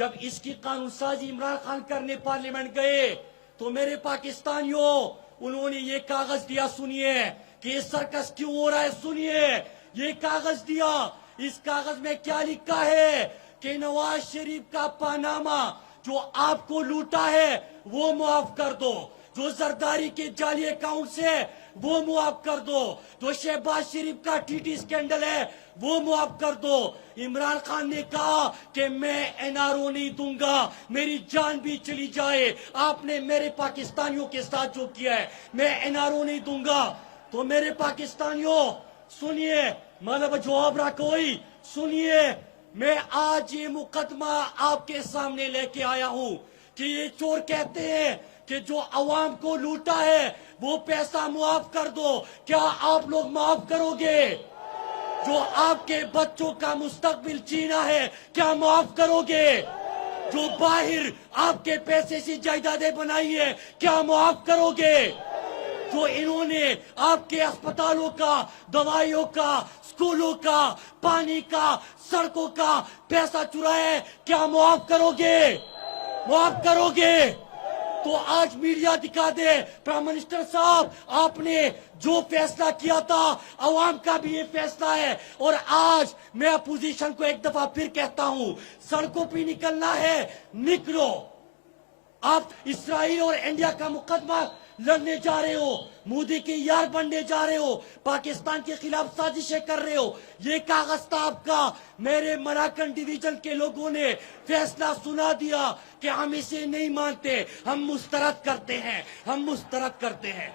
جب اس کی قانون سازی عمران خان کرنے پارلیمنٹ گئے تو میرے پاکستانیوں انہوں نے یہ کاغذ دیا، سنیے کہ یہ سرکس کیوں ہو رہا ہے، سنیے یہ کاغذ دیا۔ اس کاغذ میں کیا لکھا ہے کہ نواز شریف کا پاناما جو آپ کو لوٹا ہے وہ معاف کر دو، جو زرداری کے جعلی اکاؤنٹ سے وہ معاف کر دو، جو شہباز شریف کا ٹی ٹی سکینڈل ہے وہ معاف کر دو۔ عمران خان نے کہا کہ میں این آر او نہیں دوں گا، میری جان بھی چلی جائے، آپ نے میرے پاکستانیوں کے ساتھ جو کیا ہے، میں این آر او نہیں دوں گا۔ تو میرے پاکستانیوں سنیے، مطلب جواب رکھوئی سنیے، میں آج یہ مقدمہ آپ کے سامنے لے کے آیا ہوں کہ یہ چور کہتے ہیں کہ جو عوام کو لوٹا ہے وہ پیسہ معاف کر دو، کیا آپ لوگ معاف کرو گے؟ جو آپ کے بچوں کا مستقبل چھینا ہے کیا معاف کرو گے؟ جو باہر آپ کے پیسے سے جائیدادیں بنائی ہے کیا معاف کرو گے؟ جو انہوں نے آپ کے اسپتالوں کا، دوائیوں کا، سکولوں کا، پانی کا، سڑکوں کا پیسہ چرایا ہے کیا معاف کرو گے؟ معاف کرو گے؟ تو آج میڈیا دکھا دے، پرائم منسٹر صاحب آپ نے جو فیصلہ کیا تھا عوام کا بھی یہ فیصلہ ہے۔ اور آج میں اپوزیشن کو ایک دفعہ پھر کہتا ہوں، سڑکوں پہ نکلنا ہے نکلو، آپ اسرائیل اور انڈیا کا مقدمہ لڑنے جا رہے ہو، مودی کے یار بننے جا رہے ہو، پاکستان کے خلاف سازشیں کر رہے ہو، یہ کاغذ تھا آپ کا۔ میرے مراکن ڈویژن کے لوگوں نے فیصلہ سنا دیا کہ ہم اسے نہیں مانتے، ہم مسترد کرتے ہیں، ہم مسترد کرتے ہیں۔